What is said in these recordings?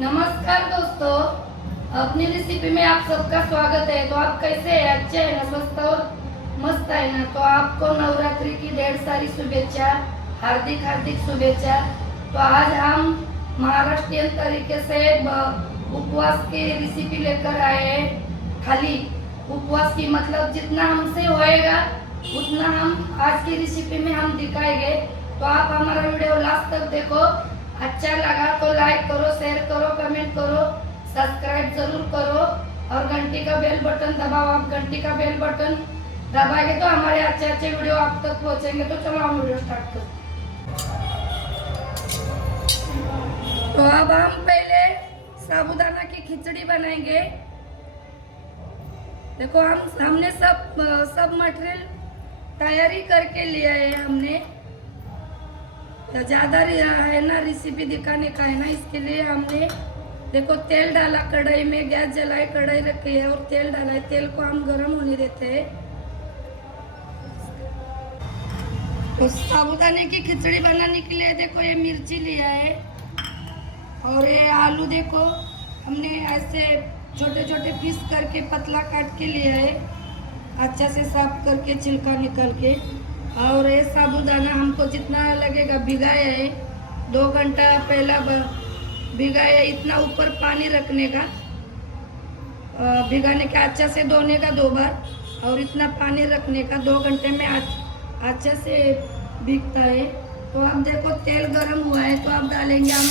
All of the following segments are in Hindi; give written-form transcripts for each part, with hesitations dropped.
नमस्कार दोस्तों, अपनी रेसिपी में आप सबका स्वागत है। तो आप कैसे हैं? अच्छे हैं ना? स्वस्थ और मस्त है ना? तो आपको नवरात्रि की ढेर सारी शुभेच्छा, हार्दिक हार्दिक शुभेच्छा। तो आज हम महाराष्ट्रीयन तरीके से उपवास की रेसिपी लेकर आए हैं। खाली उपवास की मतलब जितना हमसे होएगा उतना हम आज की रेसिपी में हम दिखाएंगे। तो आप हमारा वीडियो लास्ट तक देखो। अच्छा लगा तो लाइक करो, शेयर करो, कमेंट करो, सब्सक्राइब जरूर करो और घंटी का बेल बटन दबाओ। आप घंटी का बेल बटन दबाएंगे तो हमारे अच्छे अच्छे वीडियो आप तक पहुंचेंगे। तो चलो हम वीडियो स्टार्ट करते हैं। तो अब हम पहले साबूदाना की खिचड़ी बनाएंगे। देखो हमने सब मटेरियल तैयारी करके लिया है। हमने ज़्यादा है ना रेसिपी दिखाने का है ना, इसके लिए हमने देखो तेल डाला कढ़ाई में, गैस जलाए, कढ़ाई रखी है और तेल डाला है। तेल को हम गर्म होने देते हैं। तो साबूदाने की खिचड़ी बनाने के लिए देखो ये मिर्ची लिया है और ये आलू देखो हमने ऐसे छोटे छोटे पीस करके पतला काट के लिया है, अच्छा से साफ करके छिलका निकाल के। और ये साबूदाना हमको जितना लगेगा भिगाया है, 2 घंटा पहला भिगाया है। इतना ऊपर पानी रखने का, भिगाने का, अच्छा से धोने का 2 बार और इतना पानी रखने का। 2 घंटे में अच्छा से भीगता है। तो अब देखो तेल गरम हुआ है तो अब डालेंगे हम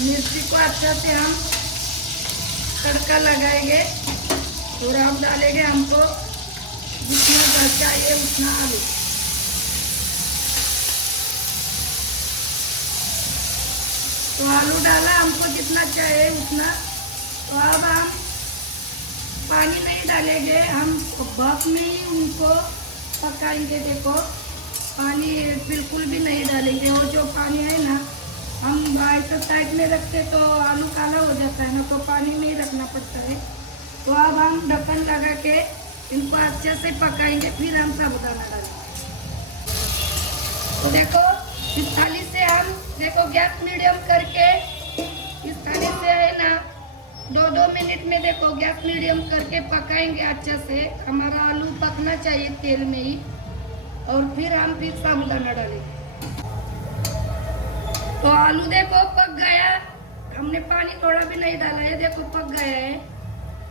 मिर्ची को अच्छा से हम तड़का लगाएंगे और अब डालेंगे हमको जितना चाहिए उतना आलू। तो आलू डाला हमको जितना चाहिए उतना। तो अब हम पानी नहीं डालेंगे, हम भाप में ही उनको पकाएंगे। देखो पानी बिल्कुल भी नहीं डालेंगे। और जो पानी है ना, हम ऐसे साइड में रखते तो आलू काला हो जाता है ना, तो पानी में ही रखना पड़ता है। तो अब हम ढक्कन लगा के इनको अच्छे से पकाएंगे, फिर हम साबूदाना डालेंगे। तो देखो इस थाली से हम देखो गैस मीडियम करके इस थाली से है ना 2-2 मिनट में देखो गैस मीडियम करके पकाएंगे अच्छे से। हमारा आलू पकना चाहिए तेल में ही और फिर हम साबूदाना डालेंगे। तो आलू देखो पक गया, हमने पानी थोड़ा भी नहीं डाला है, देखो पक गया है।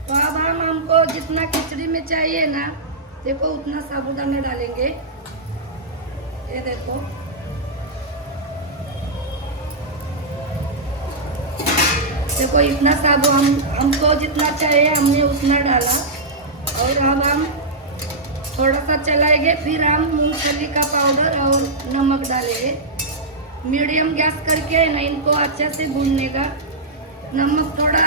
तो अब हमको जितना खिचड़ी में चाहिए ना, देखो उतना साबूदाना डालेंगे। ये देखो इतना हमको जितना चाहिए हमने उतना डाला। और अब हम थोड़ा सा चलाएंगे, फिर हम मूंगफली का पाउडर और नमक डालेंगे। मीडियम गैस करके ना इनको अच्छे से भूनने का। नमक थोड़ा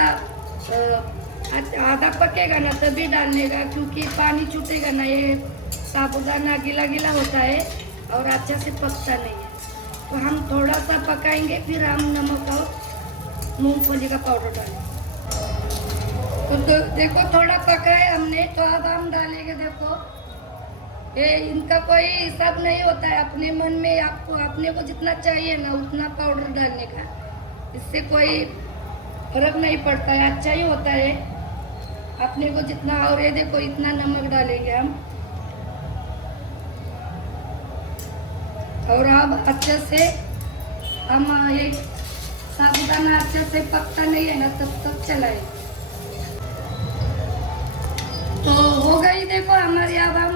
आधा पकेगा ना तभी डालने का, क्योंकि पानी छूटेगा ना, ये साबूदाना गीला गीला होता है और अच्छा से पकता नहीं है। तो हम थोड़ा सा पकाएंगे, फिर हम नमक और मूंगफली का पाउडर डालेंगे। तो देखो थोड़ा पका है हमने, तो अब हम डालेंगे। देखो ये इनका कोई हिसाब नहीं होता है, अपने मन में आपको अपने को जितना चाहिए ना उतना पाउडर डालने का। इससे कोई फर्क नहीं पड़ता है, अच्छा ही होता है अपने को जितना। और ये देखो इतना नमक डालेंगे हम। और अब अच्छे से हम ये साबूदाना अच्छे से पकता नहीं है ना तब तक चलाए। तो हो गई देखो हमारी, अब हम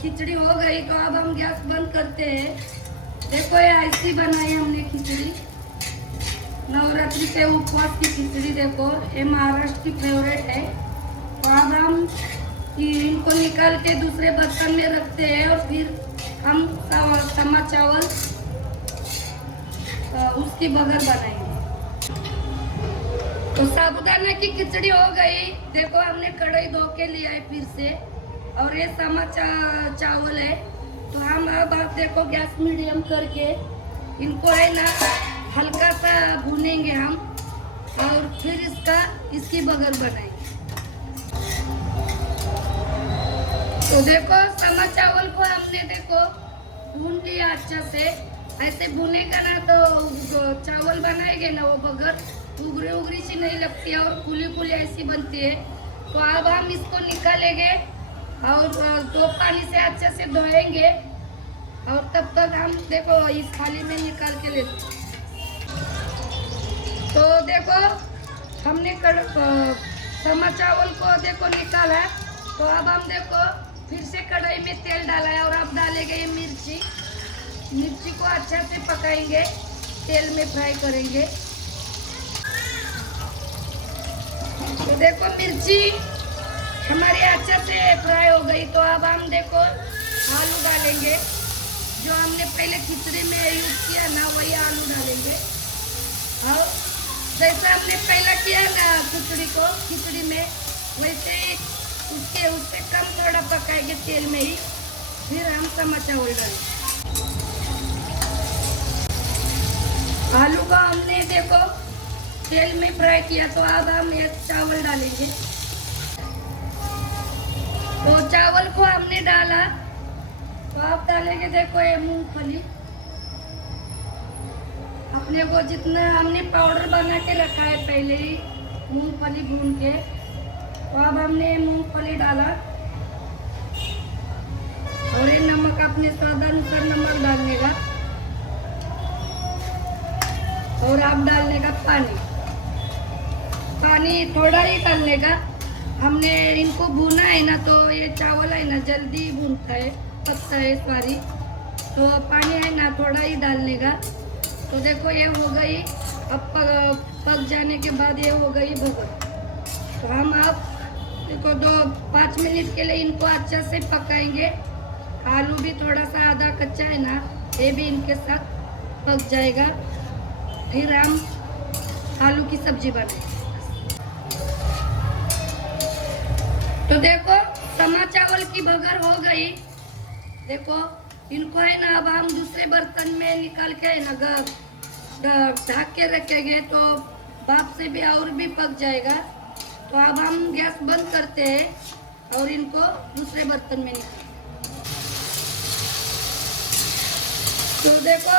खिचड़ी हो गई। तो अब हम गैस बंद करते हैं। देखो ये ऐसी बनाई हमने खिचड़ी, नवरात्रि के उपवास की खिचड़ी। देखो ये महाराष्ट्र की फेवरेट है। तो अब हम इनको निकाल के दूसरे बर्तन में रखते हैं और फिर हम समा चावल उसकी बघर बनाएंगे। तो साबूदाना की खिचड़ी हो गई। देखो हमने कढ़ाई धो के लिया है फिर से, और ये समा चावल है। तो हम अब आप देखो गैस मीडियम करके इनको है ना हल्का सा भूनेंगे हम और फिर इसकी बघर बनाएंगे। तो देखो समा चावल को हमने देखो भून लिया अच्छा से। ऐसे भुनेगा ना तो चावल बनाएंगे ना वो बगर उगरी उगरी सी नहीं लगती है और फूली फूली ऐसी बनती है। तो अब हम इसको निकालेंगे और दो पानी से अच्छे से धोएंगे और तब तक हम देखो इस थाली में निकाल के लेते हैं। तो देखो हमने समा चावल को देखो निकाला है। तो अब हम देखो फिर से कढ़ाई में तेल डाला है और अब डालेंगे ये मिर्ची को अच्छे से पकाएंगे, तेल में फ्राई करेंगे। तो देखो मिर्ची हमारी अच्छे से फ्राई हो गई। तो अब हम देखो आलू डालेंगे, जो हमने पहले खिचड़ी में यूज किया ना वही आलू डालेंगे। और जैसा हमने पहला किया ना खिचड़ी में वैसे ही उससे कम थोड़ा पकाएंगे तेल में ही, फिर हम समा चावल डालेंगे। आलू को हमने देखो तेल में फ्राई किया। तो अब हम ये चावल डालेंगे। तो चावल को हमने डाला। तो अब डालेंगे देखो ये मूंगफली, अपने को जितना हमने पाउडर बना के रखा है पहले ही मूंगफली भून के। तो अब हमने मूंगफली डाला और ये नमक अपने स्वाद अनुसार नमक डालने का और अब डालने का पानी थोड़ा ही डालने का। हमने इनको भुना है ना तो ये चावल है ना जल्दी भूनता है, पकता है सॉरी। तो पानी है ना थोड़ा ही डालने का। तो देखो ये हो गई। अब पक जाने के बाद ये हो गई भुगर। तो हम अब देखो 5 मिनट के लिए इनको अच्छे से पकाएंगे। आलू भी थोड़ा सा आधा कच्चा है ना, ये भी इनके साथ पक जाएगा। फिर हम आलू की सब्जी बनाएंगे। तो देखो समा चावल की बघर हो गई। देखो इनको है ना अब हम दूसरे बर्तन में निकाल के है ना ढक के रखेंगे तो भाप से भी और भी पक जाएगा। तो अब हम गैस बंद करते हैं और इनको दूसरे बर्तन में निकाल। तो देखो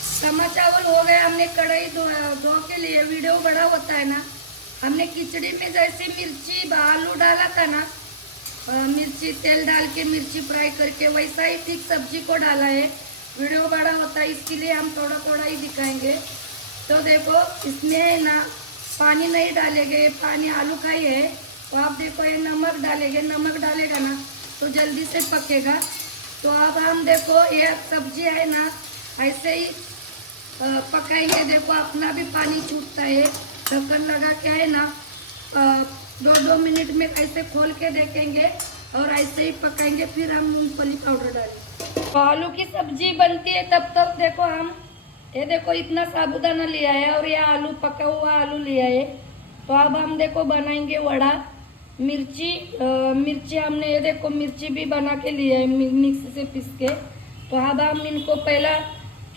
समा चावल हो गया। हमने कढ़ाई धो के लिए, वीडियो बड़ा होता है ना, हमने खिचड़ी में जैसे मिर्ची आलू डाला था ना, मिर्ची तेल डाल के मिर्ची फ्राई करके वैसा ही ठीक सब्जी को डाला है। वीडियो बड़ा होता है इसके लिए हम थोड़ा थोड़ा ही दिखाएंगे। तो देखो इसमें ना पानी नहीं डालेंगे, पानी आलू का ही है। तो आप देखो ये नमक डालेंगे, नमक डालेगा ना तो जल्दी से पकेगा। तो अब हम देखो ये सब्जी है ना ऐसे ही पकाएंगे। देखो अपना भी पानी छूटता है। ढक्कन लगा के है ना 2-2 मिनट में ऐसे खोल के देखेंगे और ऐसे ही पकाएंगे। फिर हम मूंगफली पाउडर डालेंगे। तो आलू की सब्जी बनती है तब तक देखो हम ये देखो इतना साबुदाना लिया है और ये आलू पका हुआ आलू लिया है। तो अब हम देखो बनाएंगे वड़ा। मिर्ची हमने ये देखो मिर्ची भी बना के लिया है मिक्सी से पीस के। तो अब हम इनको पहला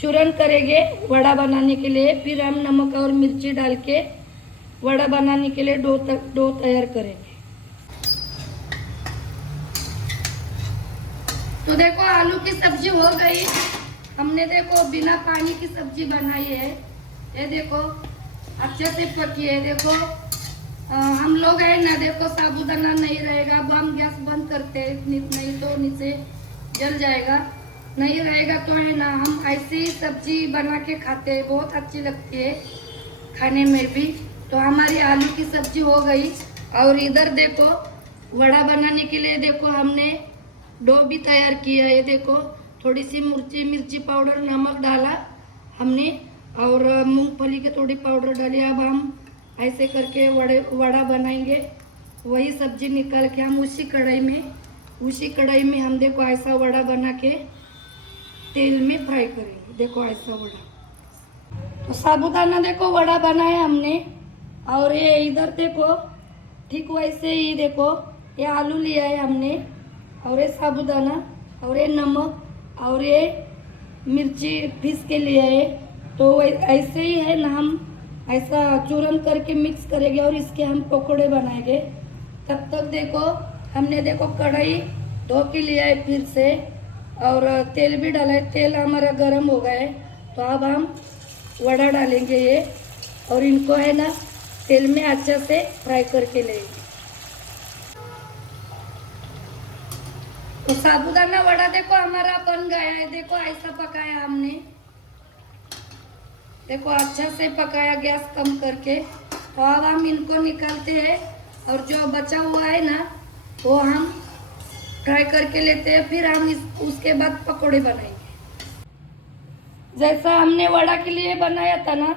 चूरन करेंगे वड़ा बनाने के लिए। फिर हम नमक और मिर्ची डाल के वड़ा बनाने के लिए डो तैयार करेंगे। तो देखो आलू की सब्जी हो गई। हमने देखो बिना पानी की सब्जी बनाई है। ये देखो अच्छे से पकी है। देखो हम लोग है ना देखो साबुदाना नहीं रहेगा। अब हम गैस बंद करते हैं, नहीं तो नीचे जल जाएगा। नहीं रहेगा तो है ना हम ऐसे ही सब्जी बना के खाते हैं, बहुत अच्छी लगती है खाने में भी। तो हमारी आलू की सब्जी हो गई। और इधर देखो वड़ा बनाने के लिए देखो हमने डो भी तैयार किया है। देखो थोड़ी सी मिर्ची पाउडर नमक डाला हमने और मूंगफली के थोड़ी पाउडर डाली। अब हम ऐसे करके वड़ा बनाएंगे। वही सब्जी निकाल के हम उसी कढ़ाई में हम देखो ऐसा वड़ा बना के तेल में फ्राई करेंगे। देखो ऐसा वड़ा। तो साबुदाना देखो वड़ा बनाया हमने। और ये इधर देखो ठीक वैसे ही देखो ये आलू लिया है हमने और ये साबुदाना और ये नमक और ये मिर्ची पीस के लिया है। तो ऐसे ही है ना हम ऐसा चूरन करके मिक्स करेंगे और इसके हम पकोड़े बनाएंगे। तब तक देखो हमने देखो कढ़ाई धो के लिया है फिर से और तेल भी डाला है। तेल हमारा गर्म हो गया है, तो अब हम वड़ा डालेंगे ये, और इनको है ना तेल में अच्छे से फ्राई करके लेंगे। तो साबूदाना वड़ा देखो हमारा बन गया है। देखो ऐसा पकाया हमने, देखो अच्छा से पकाया गैस कम करके। तो अब हम इनको निकालते हैं, और जो बचा हुआ है ना वो हम फ्राई करके लेते हैं। फिर हम उसके बाद पकोड़े बनाएंगे। जैसा हमने वड़ा के लिए बनाया था ना,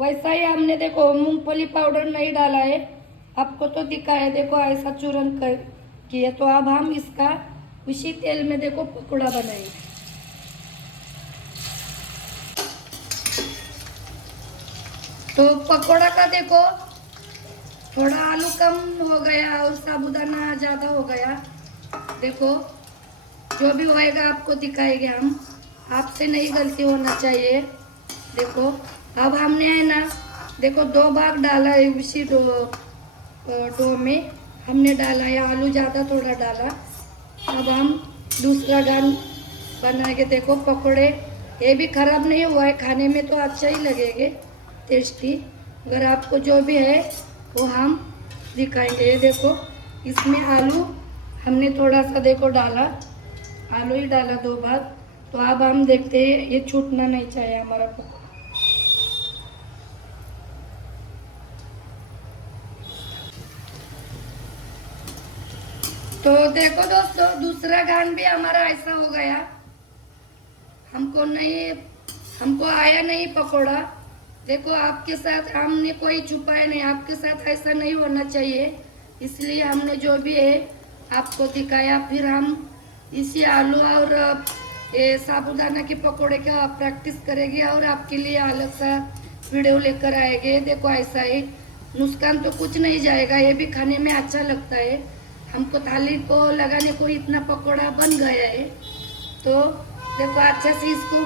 वैसा ही हमने देखो मूंगफली पाउडर नहीं डाला है, आपको तो दिखा है। देखो ऐसा चूरन कर किया। तो अब हम इसका उसी तेल में देखो पकोड़ा बनाएंगे। तो पकोड़ा का देखो थोड़ा आलू कम हो गया और साबूदाना ज़्यादा हो गया। देखो जो भी होएगा आपको दिखाएंगे हम, आपसे नहीं गलती होना चाहिए। देखो अब हमने है ना देखो 2 भाग डाला है उसी डो में हमने डाला है, आलू ज़्यादा थोड़ा डाला। अब हम दूसरा गान बनाएंगे। देखो पकोड़े ये भी खराब नहीं हुआ है, खाने में तो अच्छा ही लगेंगे, टेस्टी। अगर आपको जो भी है वो हम दिखाएंगे। ये देखो इसमें आलू हमने थोड़ा सा देखो डाला, आलू ही डाला 2 भाग। तो अब हम देखते हैं, ये छूटना नहीं चाहिए हमारा पकोड़ा। तो देखो दोस्तों दूसरा गान भी हमारा ऐसा हो गया। हमको आया नहीं पकोड़ा। देखो आपके साथ हमने कोई छुपाया नहीं, आपके साथ ऐसा नहीं होना चाहिए, इसलिए हमने जो भी है आपको दिखाया। फिर हम इसी आलू और ये साबूदाना के पकोड़े का प्रैक्टिस करेंगे और आपके लिए अलग सा वीडियो लेकर आएंगे। देखो ऐसा ही नुकसान तो कुछ नहीं जाएगा, ये भी खाने में अच्छा लगता है। हमको थाली को लगाने को इतना पकोड़ा बन गया है। तो देखो अच्छे से इसको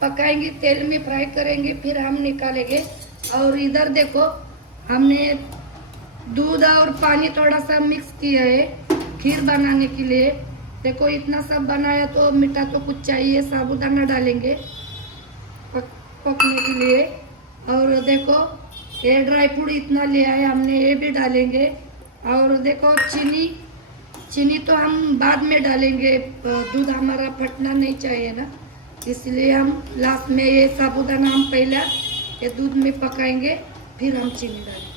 पकाएंगे, तेल में फ्राई करेंगे, फिर हम निकालेंगे। और इधर देखो हमने दूध और पानी थोड़ा सा मिक्स किया है खीर बनाने के लिए। देखो इतना सब बनाया तो मीठा तो कुछ चाहिए, साबूदाना डालेंगे पकने के लिए। और देखो ये ड्राई फ्रूट इतना लिया है हमने, ये भी डालेंगे। और देखो चीनी तो हम बाद में डालेंगे, दूध हमारा फटना नहीं चाहिए ना, इसलिए हम लास्ट में ये साबूदाना हम पहले ये दूध में पकाएंगे, फिर हम चीनी डालेंगे।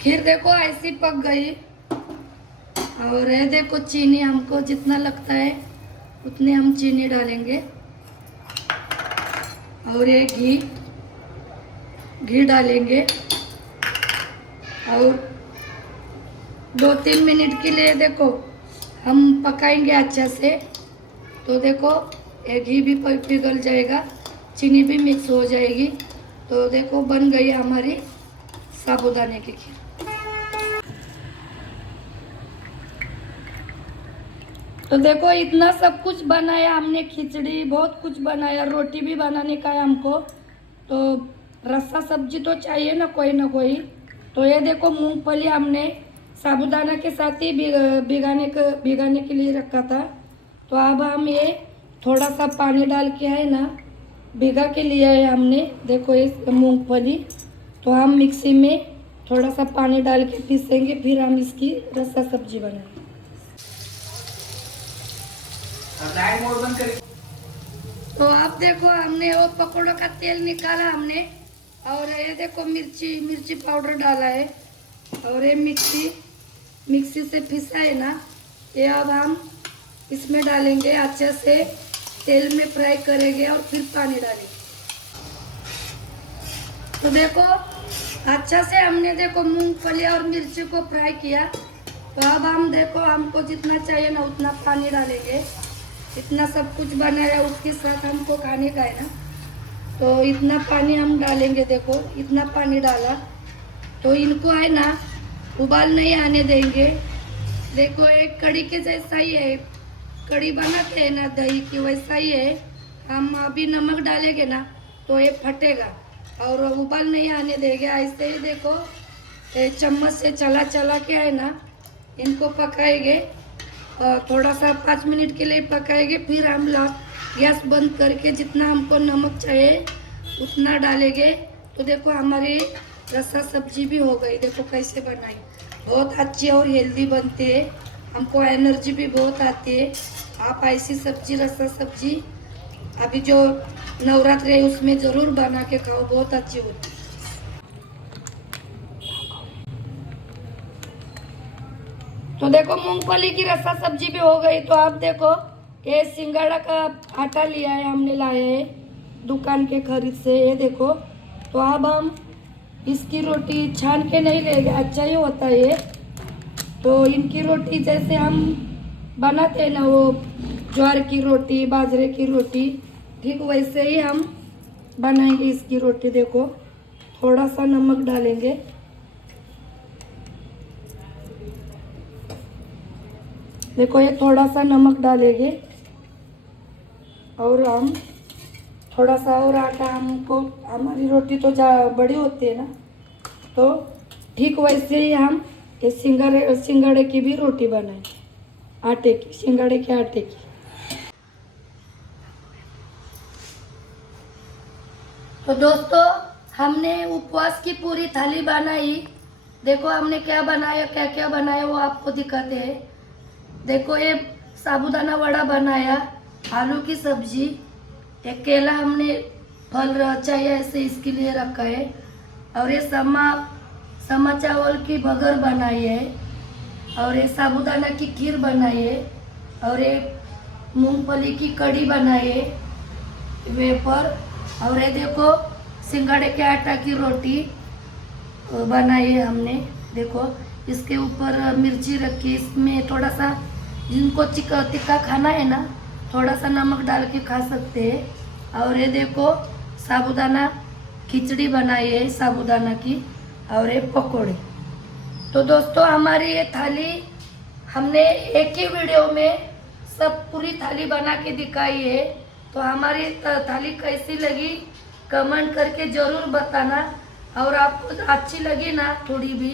खीर देखो ऐसी पक गई। और ये देखो चीनी हमको जितना लगता है उतने हम चीनी डालेंगे। और ये घी डालेंगे और 2-3 मिनट के लिए देखो हम पकाएंगे अच्छा से। तो देखो ये घी भी पिघल जाएगा, चीनी भी मिक्स हो जाएगी। तो देखो बन गई हमारी साबूदाने की खीर। तो देखो इतना सब कुछ बनाया हमने, खिचड़ी बहुत कुछ बनाया, रोटी भी बनाने का है हमको। तो रस्सा सब्जी तो चाहिए ना कोई। तो ये देखो मूंगफली हमने साबूदाना के साथ ही भिगाने के लिए रखा था। तो अब हम ये थोड़ा सा पानी डाल के है ना भिगा के लिया है हमने। देखो इस मूंगफली तो हम मिक्सी में थोड़ा सा पानी डाल के पीसेंगे, फिर हम इसकी रस्सा सब्जी बनाएंगे। तो आप देखो हमने वो पकौड़ों का तेल निकाला हमने, और ये देखो मिर्ची पाउडर डाला है, और ये मिक्सी से पिसा है ना, ये अब हम इसमें डालेंगे, अच्छे से तेल में फ्राई करेंगे और फिर पानी डालेंगे। तो देखो अच्छा से हमने देखो मूंगफली और मिर्ची को फ्राई किया। तो अब हम देखो हमको जितना चाहिए ना उतना पानी डालेंगे। इतना सब कुछ बनाया उसके साथ हमको खाने का है ना, तो इतना पानी हम डालेंगे। देखो इतना पानी डाला। तो इनको है ना उबाल नहीं आने देंगे। देखो एक कड़ी के जैसा ही है, कड़ी बनाते हैं ना दही की, वैसा ही है। हम अभी नमक डालेंगे ना तो ये फटेगा और उबाल नहीं आने देंगे। ऐसे ही देखो चम्मच से चला के है ना इनको पकाएंगे। थोड़ा सा 5 मिनट के लिए पकाएंगे। फिर हम गैस बंद करके जितना हमको नमक चाहिए उतना डालेंगे। तो देखो हमारी रसा सब्जी भी हो गई। देखो कैसे बनाई, बहुत अच्छी और हेल्दी बनती है, हमको एनर्जी भी बहुत आती है। आप ऐसी सब्जी, रसा सब्जी अभी जो नवरात्रि है उसमें ज़रूर बना के खाओ, बहुत अच्छी होती है। तो देखो मूंगफली की रसा सब्जी भी हो गई। तो आप देखो ये सिंगाड़ा का आटा लिया है, हमने लाया है दुकान के खरीद से, ये देखो। तो अब हम इसकी रोटी छान के नहीं लेंगे, अच्छा ही होता है ये। तो इनकी रोटी जैसे हम बनाते हैं ना, वो ज्वार की रोटी, बाजरे की रोटी, ठीक वैसे ही हम बनाएंगे इसकी रोटी। देखो थोड़ा सा नमक डालेंगे, देखो ये थोड़ा सा नमक डालेंगे और हम थोड़ा सा और आटा, हमको हमारी रोटी तो बड़ी होती है ना, तो ठीक वैसे ही हम ये सिंगाड़े की भी रोटी बनाएंगे, आटे की, सिंगाड़े के आटे की। तो दोस्तों हमने उपवास की पूरी थाली बनाई। देखो हमने क्या बनाया, क्या क्या बनाया वो आपको दिखाते हैं। देखो ये साबूदाना वड़ा बनाया, आलू की सब्जी, एक केला हमने फल चाहिए ऐसे इसके लिए रखा है, और ये समा चावल की बगर बनाई है, और ये साबूदाना की खीर बनाई है, और ये मूंगफली की कड़ी बनाई है वेपर, और ये देखो सिंगाड़े के आटा की रोटी बनाई है हमने। देखो इसके ऊपर मिर्ची रखी, इसमें थोड़ा सा जिनको तिक्का खाना है ना, थोड़ा सा नमक डाल के खा सकते हैं। और ये देखो साबूदाना खिचड़ी बनाई है साबूदाना की, और ये पकोड़े। तो दोस्तों हमारी ये थाली हमने एक ही वीडियो में सब पूरी थाली बना के दिखाई है। तो हमारी थाली कैसी लगी कमेंट करके ज़रूर बताना, और आपको अच्छी लगी ना थोड़ी भी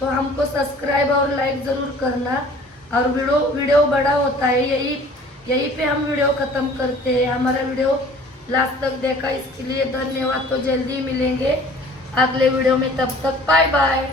तो हमको सब्सक्राइब और लाइक ज़रूर करना। और वीडियो बड़ा होता है, यही पे हम वीडियो ख़त्म करते हैं। हमारा वीडियो लास्ट तक देखा इसके लिए धन्यवाद। तो जल्दी मिलेंगे अगले वीडियो में, तब तक बाय बाय।